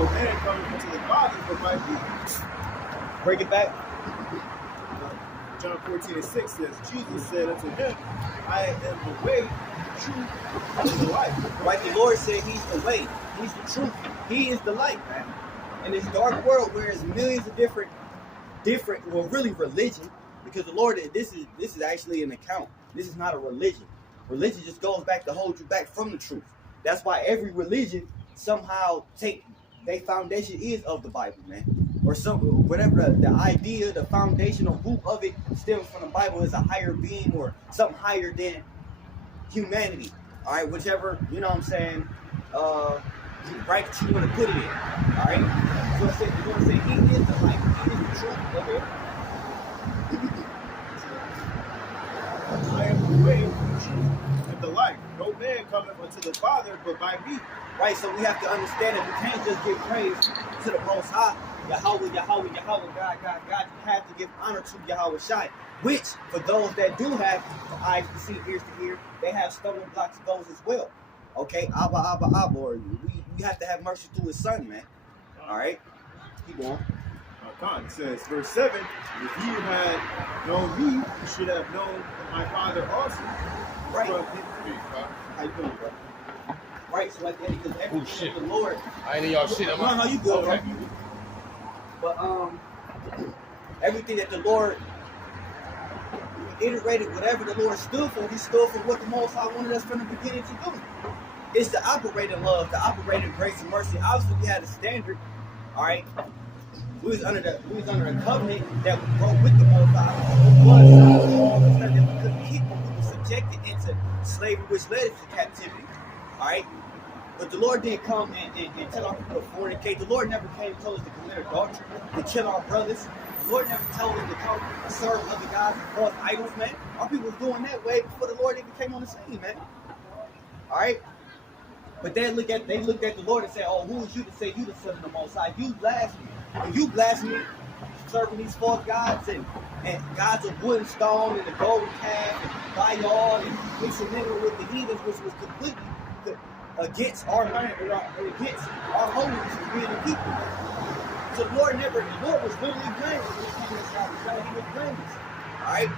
no man coming into the Father but by me. Break it back. John 14:6 says, Jesus said unto him, I am the way, the truth, and the life. Right, the Lord said he's the way, he's the truth, he is the light, man. In this dark world where there's millions of different, well, really religion, because the Lord, this is actually an account. This is not a religion. Religion just goes back to hold you back from the truth. That's why every religion somehow their foundation is of the Bible, man. Or whatever the idea, the foundational root of it stems from the Bible is a higher being or something higher than humanity. All right, whichever, you know what I'm saying, right, you want to put it in. All right, so it's going to say he is the light, he is the truth. Okay. I am the way, the truth, and the life. No man cometh unto the Father but by me. Right, so we have to understand that we can't just give praise to the Most High, Yahweh, Yahweh, Yahweh, God, God, God. You have to give honor to YAHAWASHI, which, for those that do have eyes to see, ears to hear, they have stumbling blocks of those as well. Okay, Abba, Abba, Abba, or we have to have mercy through his son, man. All right, keep going. It says, verse 7, if you had known me, you should have known my Father also. Right. How you doing, bro? Right, so like that, because everything that the Lord. I ain't in y'all shit. No, you good, Okay. Bro. But everything that the Lord iterated, whatever the Lord stood for, he stood for what the Most High wanted us from the beginning to do. It's to operate in love, to operate in grace and mercy. Obviously, we had a standard. All right. We was under a covenant that we broke with the Most High. That we couldn't keep when we were subjected into slavery, which led us to captivity. All right, but the Lord didn't come and tell our people to fornicate. The Lord never came and told us to commit adultery, to kill our brothers. The Lord never told us to come and serve other gods and false idols, man. Our people was doing that way before the Lord even came on the scene, man. All right. But they looked at the Lord and said, "Oh, who is you to say you the son of the Most High? You blaspheme. And you blaspheme, serving these false gods and gods of wood and stone and the golden calf and Baal and mixing in with the heathens, which was completely against our land, against our holiness as being a people." So the Lord was literally blameless when he came to this house. He was blameless. All right.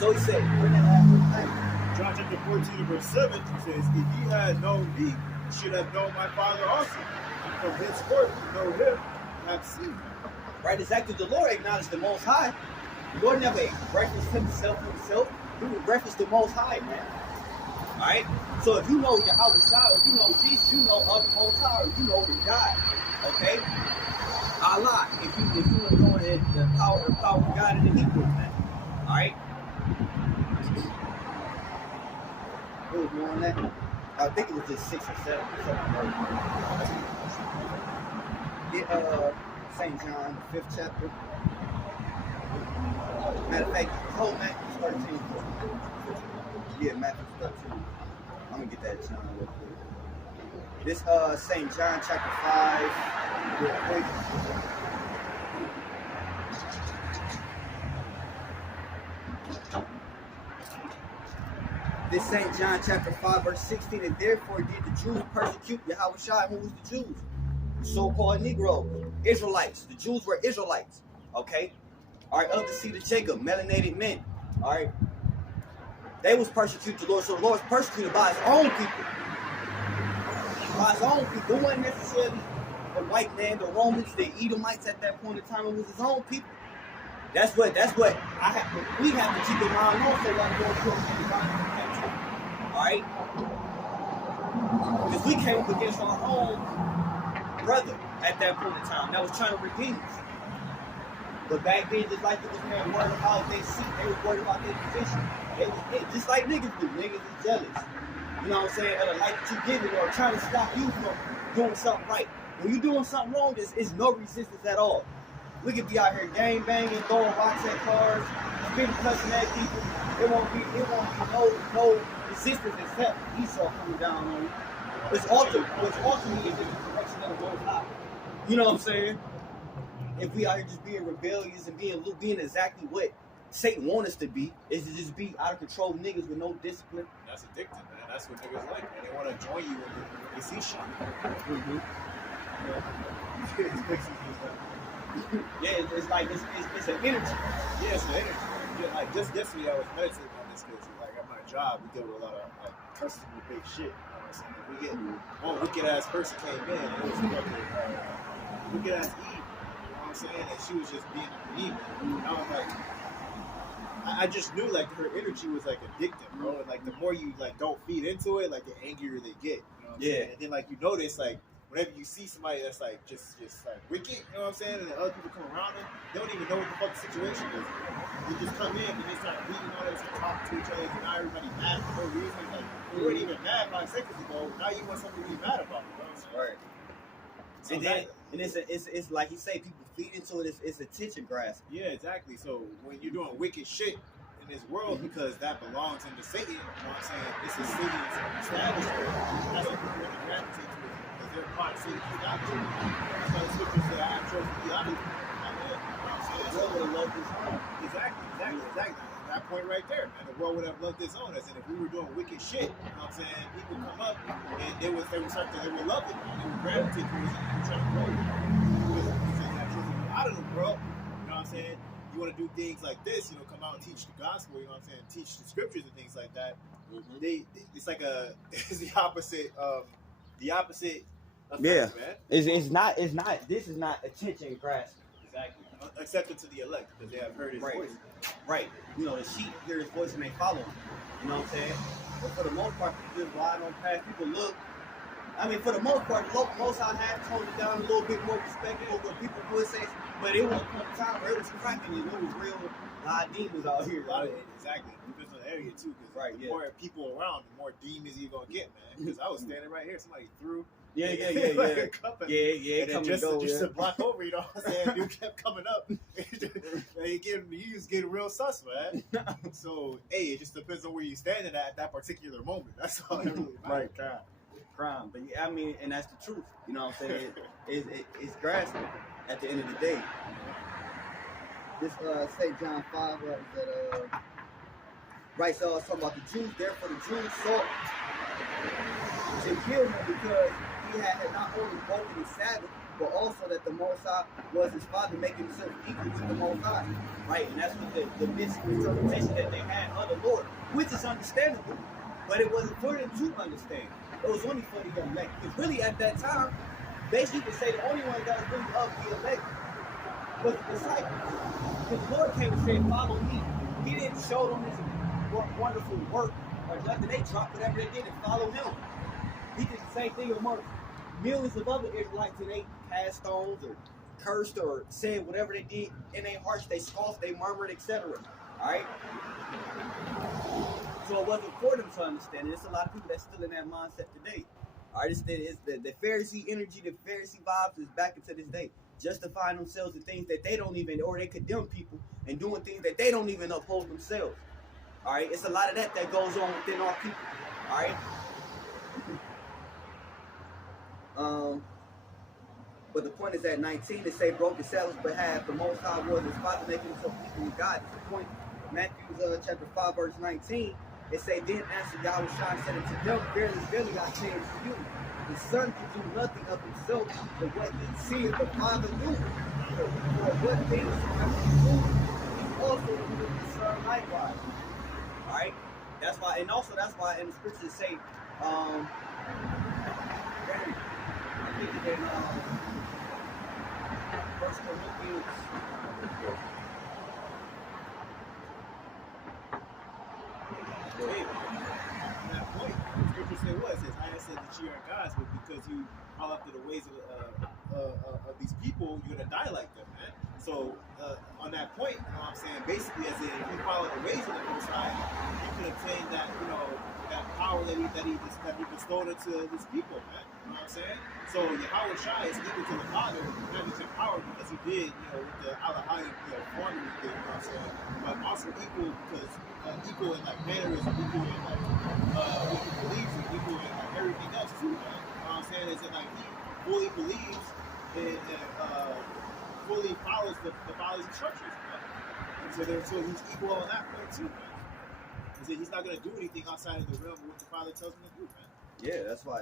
So he said, bring that last. John chapter 14, verse 7 says, if ye had known me, you should have known my Father also. And from henceforth you know him and have seen him. Right, exactly. The Lord acknowledged the Most High. The Lord never referenced himself. He would reference the Most High, man. All right? So if you know YAHAWASHI, if you know Jesus, you know of the Most High, or you know God. Okay? Allah, if you want to know the power of God in the Hebrew, man. All right? It was more than that. I think it was just 6 or 7 or something. Yeah, St. John, the 5th chapter. Matter of fact, whole Matthew 13. Yeah, Matthew 13. I'm gonna get that John real quick. This St. John chapter 5, real quick. This St. John chapter 5, verse 16, and therefore did the Jews persecute YAHAWASHI. Who was the Jews? The so-called Negroes, Israelites. The Jews were Israelites. Okay? All right, of the seed of Jacob, melanated men. All right? They was persecuted the Lord, so the Lord was persecuted by his own people. By his own people. It wasn't necessarily the white man, the Romans, the Edomites at that point in time. It was his own people. That's what we have to keep in mind also while going through the all right? Because we came up against our own brother at that point in time that was trying to redeem us. But back then, just like it was man worried about their seat, they was worried about their position. They was just like niggas do. Niggas is jealous. You know what I'm saying? Or like that you give it or trying to stop you from doing something right. When you're doing something wrong, there's no resistance at all. We could be out here gang banging, throwing rocks at cars, spitting cussing at people. It won't be no resistance except Esau coming down on you. What's ultimately is just the direction of the Most High. You know what I'm saying? If we out here just being rebellious and being exactly what Satan wants us to be, is to just be out of control niggas with no discipline. That's addictive, man. That's what niggas like, man. They want to join you in they see shit. Mm-hmm. It's basically just Yeah, it's like it's an energy. yeah, it's the energy. Yeah, like just yesterday I was meditating on this because like at my job we deal with a lot of like customer based shit. You know what I'm saying? We get one wicked ass person came in and it was fucking wicked ass Eve. You know what I'm saying? And she was just being a demon. And I was like, I just knew like her energy was like addictive, bro. And like the more you like don't feed into it, like the angrier they get. You know what I'm saying? And then like you notice like whenever you see somebody that's like just like wicked, you know what I'm saying, and then other people come around them, they don't even know what the fuck the situation is. They just come in and they start beating on us and talking to each other, and now everybody mad for no reason. Like you weren't even mad 5 seconds ago. Now you want something to be mad about. You know what I'm saying? Right. So and it's like you say, people feed into it. It's attention grasp. Yeah, exactly. So when you're doing wicked shit in this world, because that belongs under Satan, you know what I'm saying? This is Satan's establishment. That's what people want to gravitate to it because they're part of Satan's establishment. That's why the scriptures say, "I have chosen the other." You know what I'm saying? The world would have loved his own. Exactly. That point right there, man. The world would have loved his own. As in, if we were doing wicked shit, you know what I'm saying? People come up and they would love it. They would gravitate towards it. They would try to grow. Because they have chosen you out of the world. You know what I'm saying? You want to do things like this, you know, come out and teach the gospel, you know what I'm saying? Teach the scriptures and things like that. Mm-hmm. It's like it's the opposite effect, yeah, man. It's not. This is not attention grasp. Exactly. Except to the elect, because they have heard his voice. Right. You know, the sheep hear his voice and they follow him. You know what I'm saying? But for the most part, people just ride on past. People look. I mean, for the most part, most I have toned it down a little bit more respectful of what people would say. But it was a time where it was cracking and it was real live demons out here. Exactly. Depends on the area too, because the more people around, the more demons you're gonna get, man. Because I was standing right here, somebody threw. Yeah. And then just to block over, you know what I'm saying? Dude kept coming up. He was getting real sus, man. So, hey, it just depends on where you're standing at that particular moment. That's all that really matters. Right, crime. But yeah, I mean, and that's the truth. You know what I'm saying? It's grasping at the end of the day. This St. John 5, right, so I was talking about the Jews. Therefore, the Jews sought to kill him because he had not only broken the Sabbath, but also that the Most High was his father, making himself equal with the Most High. Right, and that's what the misinterpretation that they had of the Lord, which is understandable, but it wasn't for them to understand. It was only for the elect. Because really at that time, basically you could say the only one that was really of the elect was the disciples. Because the Lord came and said, follow me. He didn't show them his wonderful work or nothing. They dropped whatever they did and followed him. He did the same thing among millions of other Israelites, and they cast stones or cursed or said whatever they did in their hearts. They scoffed, they murmured, etc. Alright? So it wasn't for them to understand. And there's a lot of people that's still in that mindset today. Alright, it's the Pharisee energy, the Pharisee vibes is back into this day. Justifying themselves in things that they don't even, or they condemn people and doing things that they don't even uphold themselves. Alright, it's a lot of that goes on within our people. Alright? But the point is at 19, it say broke the Sabbath, but had the Most High was his father, making himself equal with God. That's the point. Matthew chapter 5, verse 19. It say, then answered YAHAWASHI and said unto them, verily I say unto you, the Son can do nothing of himself, but what he seeth the Father do. For what things soever he do, he also doeth the Son likewise. Alright? That's why, and also that's why in the scriptures say, I think it's in 1 Corinthians. At that point, the scripture says what? It says, I have said that ye are gods, but because you follow after the ways of these people, you're going to die like them, man. So, on that point, you know what I'm saying, basically, as in, if you follow the ways of the Most High, you can obtain that, you know, that power that he bestowed into his people, man. You know what I'm saying? So, YAHAWASHI is equal to the Father, having some power because he did, you know, with the Alahai, formula he did, you know what I'm saying? But also equal because, equal in, like, mannerism, equal in, like, what he believes in, equal in, like, everything else, too, man. You know what I'm saying? Is that, like, he fully believes and fully follows the Father's instructions, man. And so he's equal on that point, too, man. He's not going to do anything outside of the realm of what the Father tells him to do, man. Yeah, that's why